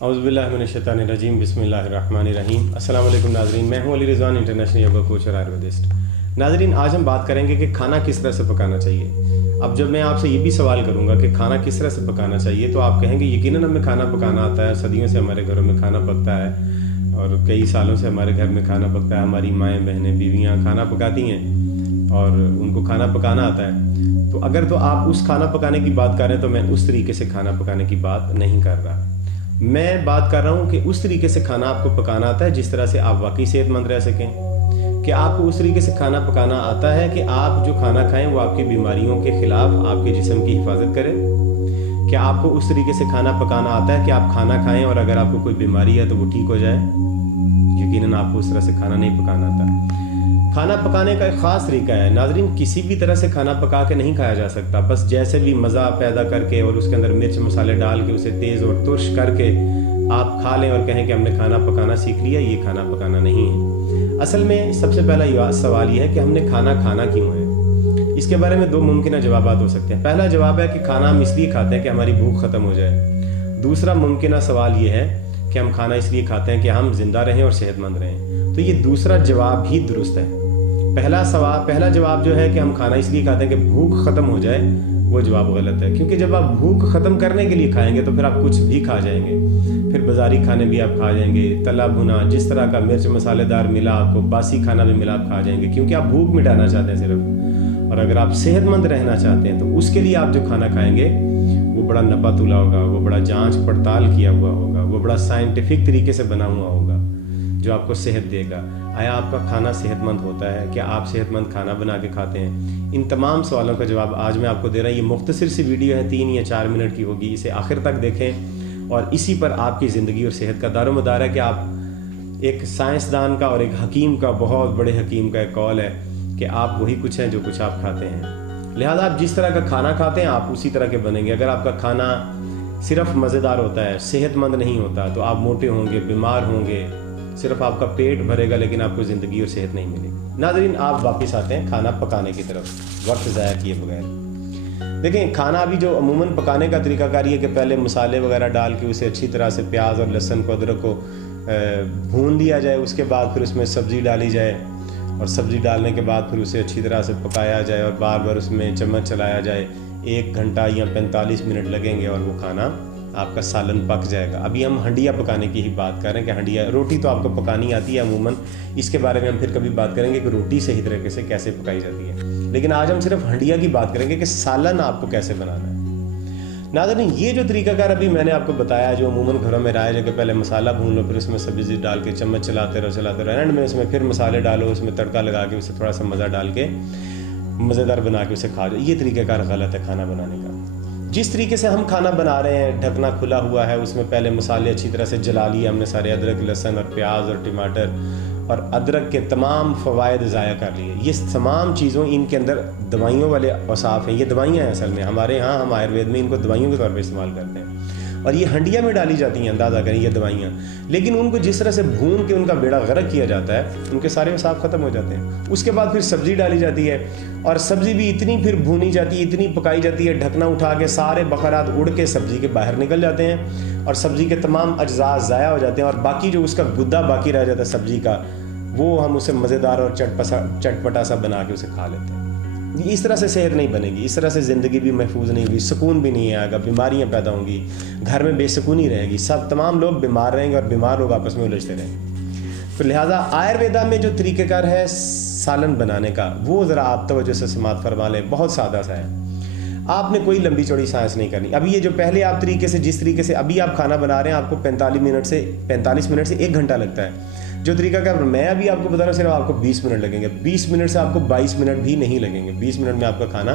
औज़ुबिल्लाहिमिनश्शैतानिर्रजीम बिस्मिल्लाहिर्रहमानिर्रहीम। अस्सलाम वालेकुम नाज़रीन, मैं हूं Ali Rizwan, international yoga coach और आयुर्वेदिस्ट। नाज़रीन, आज हम बात करेंगे कि खाना किस तरह से पकाना चाहिए। अब जब मैं आपसे ये भी सवाल करूंगा कि खाना किस तरह से पकाना चाहिए, तो आप कहेंगे यकीनन हमें खाना पकाना आता है, सदियों से हमारे घरों में खाना पकता है और कई सालों से हमारे घर में खाना पकता है। हमारी माएँ, बहनें, बीवियाँ खाना पकाती हैं और उनको खाना पकाना आता है। तो अगर आप उस खाना पकाने की बात कर रहे हैं, तो मैं उस तरीके से खाना पकाने की बात नहीं कर रहा। मैं बात कर रहा हूँ कि उस तरीके से खाना आपको पकाना आता है जिस तरह से आप वाकई सेहतमंद रह सकें। कि आपको उस तरीके से खाना पकाना आता है कि आप जो खाना खाएं वो आपकी बीमारियों के खिलाफ आपके जिस्म की हिफाजत करे। क्या आपको उस तरीके से खाना पकाना आता है कि आप खाना खाएं और अगर आपको कोई बीमारी है तो वो ठीक हो जाए। यकीनन आपको उस तरह से खाना नहीं पकाना आता। खाना पकाने का एक ख़ास तरीका है नाज़रीन, किसी भी तरह से खाना पका के नहीं खाया जा सकता। बस जैसे भी मज़ा पैदा करके और उसके अंदर मिर्च मसाले डाल के उसे तेज़ और तुर्श करके आप खा लें और कहें कि हमने खाना पकाना सीख लिया, ये खाना पकाना नहीं है। असल में सबसे पहला सवाल ये है कि हमने खाना खाना क्यों है। इसके बारे में दो मुमकिन जवाब हो सकते हैं। पहला जवाब है कि खाना हम इसलिए खाते हैं कि हमारी भूख ख़त्म हो जाए। दूसरा मुमकिन सवाल ये है कि हम खाना इसलिए खाते हैं कि हम जिंदा रहें और सेहतमंद रहें। तो ये दूसरा जवाब ही दुरुस्त है। पहला जवाब जो है कि हम खाना इसलिए खाते हैं कि भूख ख़त्म हो जाए, वो जवाब गलत है। क्योंकि जब आप भूख ख़त्म करने के लिए खाएंगे तो फिर आप कुछ भी खा जाएंगे। फिर बाज़ारी खाने भी आप खा जाएंगे, तला भुना जिस तरह का मिर्च मसालेदार मिला आपको, बासी खाना भी मिला आप खा जाएंगे, क्योंकि आप भूख मिटाना चाहते हैं सिर्फ। और अगर आप सेहतमंद रहना चाहते हैं तो उसके लिए आप जो खाना खाएंगे वो बड़ा नपा तुला होगा, वो बड़ा जाँच पड़ताल किया हुआ होगा, वो बड़ा साइंटिफिक तरीके से बना हुआ होगा जो आपको सेहत देगा। आया आपका खाना सेहतमंद होता है? क्या आप सेहतमंद खाना बना के खाते हैं? इन तमाम सवालों का जवाब आज मैं आपको दे रहा हूँ। ये मुख्तसर सी वीडियो है, 3 या 4 मिनट की होगी। इसे आखिर तक देखें और इसी पर आपकी ज़िंदगी और सेहत का दारोमदार है कि आप एक साइंसदान का और एक हकीम का, बहुत बड़े हकीम का एक कौल है कि आप वही कुछ हैं जो कुछ आप खाते हैं। लिहाजा आप जिस तरह का खाना खाते हैं आप उसी तरह के बनेंगे। अगर आपका खाना सिर्फ मज़ेदार होता है, सेहतमंद नहीं होता, तो आप मोटे होंगे, बीमार होंगे, सिर्फ आपका पेट भरेगा लेकिन आपको ज़िंदगी और सेहत नहीं मिलेगी। नाज़रीन, आप वापस आते हैं खाना पकाने की तरफ, वक्त ज़ाया किए बगैर। देखें, खाना अभी जो अमूमन पकाने का तरीकाकार ये है कि पहले मसाले वगैरह डाल के उसे अच्छी तरह से प्याज और लहसुन को, अदरक को भून लिया जाए। उसके बाद फिर उसमें सब्ज़ी डाली जाए और सब्ज़ी डालने के बाद फिर उसे अच्छी तरह से पकाया जाए और बार बार उसमें चम्मच चलाया जाए। 1 घंटा या 45 मिनट लगेंगे और वो खाना आपका सालन पक जाएगा। अभी हम हंडिया पकाने की ही बात कर रहे हैं कि हंडिया रोटी तो आपको पकानी आती है अमूमन। इसके बारे में हम फिर कभी बात करेंगे कि रोटी सही तरीके से कैसे पकाई जाती है। लेकिन आज हम सिर्फ हंडिया की बात करेंगे कि सालन आपको कैसे बनाना है। नाज़रीन, ये जो तरीकाकार अभी मैंने आपको बताया जो अमूमन घरों में राइज है कि पहले मसाला भून लो, फिर उसमें सब्ज़ी डाल के चम्मच चलाते रहो, एंड में उसमें फिर मसाले डालो, उसमें तड़का लगा के उसे थोड़ा सा मज़ा डाल के मज़ेदार बना के उसे खा जाओ। ये तरीकाकार गलत है खाना बनाने का। जिस तरीके से हम खाना बना रहे हैं, ढकना खुला हुआ है, उसमें पहले मसाले अच्छी तरह से जला लिए हमने सारे, अदरक, लहसुन और प्याज और टमाटर और अदरक के तमाम फ़वाइद ज़ाया कर लिए। ये तमाम चीज़ों, इनके अंदर दवाइयों वाले औसाफ हैं। ये दवाइयाँ हैं असल में। हमारे यहाँ हम आयुर्वेद में इनको दवाइयों के तौर पे इस्तेमाल करते हैं और ये हंडिया में डाली जाती हैं, अंदाज़ा करें, ये दवाइयाँ। लेकिन उनको जिस तरह से भून के उनका बेड़ा गर्क किया जाता है, उनके सारे औसाफ ख़त्म हो जाते हैं। उसके बाद फिर सब्ज़ी डाली जाती है और सब्ज़ी भी इतनी फिर भूनी जाती है, इतनी पकाई जाती है, ढकना उठा के सारे बखरात उड़ के सब्ज़ी के बाहर निकल जाते हैं और सब्ज़ी के तमाम अज्जा ज़ाया हो जाते हैं और बाकी जो उसका गुद्दा बाकी रह जाता है सब्ज़ी का, वो हम उसे मज़ेदार और चटपटा सा बना के उसे खा लेते हैं। इस तरह से सेहत नहीं बनेगी, इस तरह से ज़िंदगी भी महफूज नहीं होगी, सुकून भी नहीं आएगा, बीमारियां पैदा होंगी, घर में बेसुकूनी रहेगी, सब तमाम लोग बीमार रहेंगे और बीमार लोग आपस में उलझते रहेंगे। तो लिहाजा आयुर्वेदा में जो तरीक़ेकार है सालन बनाने का, वो ज़रा आप तवज्जो से समात फरमा लें। बहुत सादा सा है, आपने कोई लंबी चौड़ी साइंस नहीं करनी। अभी ये जो पहले आप तरीके से, जिस तरीके से अभी आप खाना बना रहे हैं, आपको 45 मिनट से 1 घंटा लगता है। जो तरीका का मैं अभी आपको बता रहा हूँ सिर्फ आपको 20 मिनट लगेंगे। 20 मिनट से आपको 22 मिनट भी नहीं लगेंगे। 20 मिनट में आपका खाना,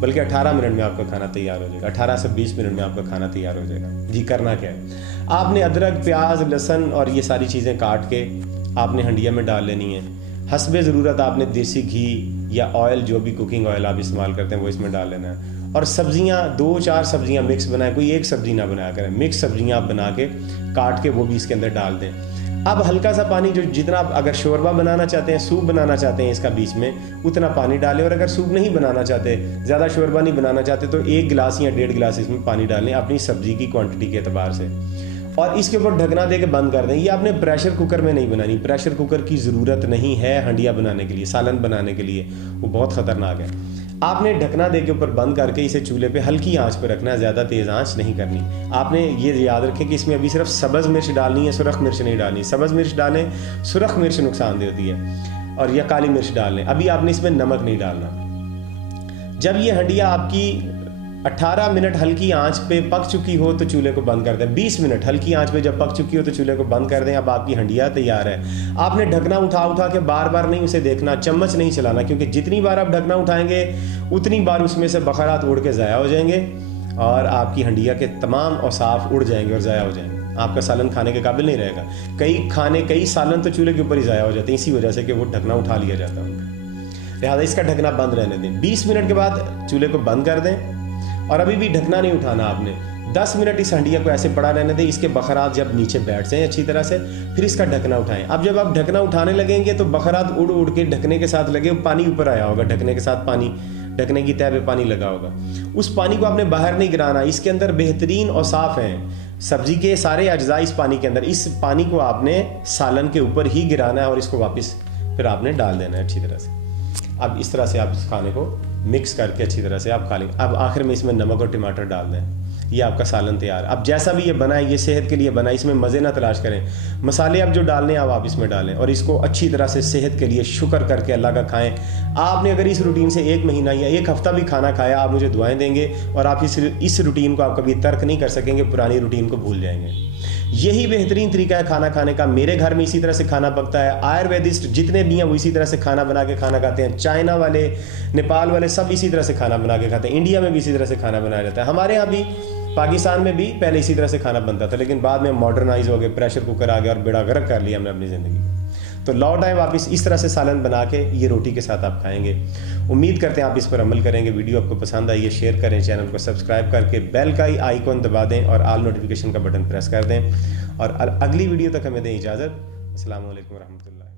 बल्कि 18 मिनट में आपका खाना तैयार हो जाएगा। 18 से 20 मिनट में आपका खाना तैयार हो जाएगा। जी, करना क्या है, आपने अदरक, प्याज, लहसुन और ये सारी चीज़ें काट के आपने हंडिया में डाल लेनी है। हस्बे ज़रूरत आपने देसी घी या ऑयल, जो भी कुकिंग ऑयल आप इस्तेमाल करते हैं, वो इसमें डाल लेना है। और सब्जियां 2-4 सब्जियां मिक्स बनाएं, कोई एक सब्जी ना बनाया करें, मिक्स सब्जियां आप बना के काट के वो भी इसके अंदर डाल दें। अब हल्का सा पानी, जो जितना आप अगर शोरबा बनाना चाहते हैं, सूप बनाना चाहते हैं इसका बीच में, उतना पानी डालें। और अगर सूप नहीं बनाना चाहते, ज़्यादा शोरबा नहीं बनाना चाहते, तो 1 गिलास या 1.5 गिलास इसमें पानी डालें अपनी सब्ज़ी की क्वांटिटी के एतबार से। और इसके ऊपर ढकना दे के बंद कर दें। ये आपने प्रेशर कुकर में नहीं बनानी, प्रेशर कुकर की ज़रूरत नहीं है हंडिया बनाने के लिए, सालन बनाने के लिए, वो बहुत ख़तरनाक है। आपने ढकना दे के ऊपर बंद करके इसे चूल्हे पे हल्की आंच पे रखना है, ज़्यादा तेज़ आंच नहीं करनी। आपने ये याद रखें कि इसमें अभी सिर्फ सब्ज़ मिर्च डालनी है, सुरख मिर्च नहीं डालनी। सब्ज़ मिर्च डालें, सुरख मिर्च नुकसानदेह होती है, और या काली मिर्च डाल लें। अभी आपने इसमें नमक नहीं डालना। जब ये हंडिया आपकी 18 मिनट हल्की आंच पे पक चुकी हो तो चूल्हे को बंद कर दें। 20 मिनट हल्की आंच पे जब पक चुकी हो तो चूल्हे को बंद कर दें। अब आपकी हंडिया तैयार है। आपने ढकना उठा के बार बार नहीं उसे देखना, चम्मच नहीं चलाना, क्योंकि जितनी बार आप ढकना उठाएंगे उतनी बार उसमें से बखरात उड़ के ज़ाया हो जाएंगे और आपकी हंडिया के तमाम औसाफ उड़ जाएंगे और ज़ाया हो जाएंगे। आपका सालन खाने के काबिल नहीं रहेगा। कई सालन तो चूल्हे के ऊपर ही ज़ाया हो जाते हैं, इसी वजह से कि वो ढकना उठा लिया जाता है उनका। लिहाजा इसका ढकना बंद रहने दें। 20 मिनट के बाद चूल्हे को बंद कर दें और अभी भी ढकना नहीं उठाना आपने। 10 मिनट इस हंडिया को ऐसे पड़ा रहने दें। इसके बखरात जब नीचे बैठ जाएं अच्छी तरह से, फिर इसका ढकना उठाएं। अब जब आप ढकना उठाने लगेंगे तो बखरात उड़ उड़ के ढकने के साथ लगे, पानी ऊपर आया होगा, ढकने के साथ पानी, ढकने की तह पे पानी लगा होगा। उस पानी को आपने बाहर नहीं गिराना। इसके अंदर बेहतरीन औसाफ हैं, सब्जी के सारे अज्जा इस पानी के अंदर। इस पानी को आपने सालन के ऊपर ही गिराना है और इसको वापस फिर आपने डाल देना है अच्छी तरह से। अब इस तरह से आप इस खाने को मिक्स करके अच्छी तरह से आप खा लेंगे। अब आखिर में इसमें नमक और टमाटर डाल दें। ये आपका सालन तैयार। अब जैसा भी ये बनाए, ये सेहत के लिए बनाए, इसमें मज़े ना तलाश करें। मसाले अब जो डालने हैं आप इसमें डालें और इसको अच्छी तरह से सेहत के लिए शुक्र करके अल्लाह का खाएं। आपने अगर इस रूटीन से 1 महीना या 1 हफ्ता भी खाना खाया, आप मुझे दुआएं देंगे और आप इस रूटीन को आप कभी तर्क नहीं कर सकेंगे, पुरानी रूटीन को भूल जाएंगे। यही बेहतरीन तरीका है खाना खाने का। मेरे घर में इसी तरह से खाना पकता है। आयुर्वेदिस्ट जितने भी हैं वो इसी तरह से खाना बना के खाना खाते हैं। चाइना वाले, नेपाल वाले सब इसी तरह से खाना बना के खाते हैं। इंडिया में भी इसी तरह से खाना बनाया जाता है। हमारे यहाँ भी, पाकिस्तान में भी पहले इसी तरह से खाना बनता था, लेकिन बाद में मॉडर्नाइज हो गए, प्रेशर कुकर आ गया और बेड़ा गर्क कर लिया हमने अपनी ज़िंदगी में। तो लौट आए वापस, इस तरह से सालन बना के ये रोटी के साथ आप खाएंगे। उम्मीद करते हैं आप इस पर अमल करेंगे। वीडियो आपको पसंद आई है, शेयर करें, चैनल को सब्सक्राइब करके बेल का आइकॉन दबा दें और ऑल नोटिफिकेशन का बटन प्रेस कर दें। और अगली वीडियो तक हमें दें इजाज़त। अस्सलाम वालेकुम रहमतुल्लाह।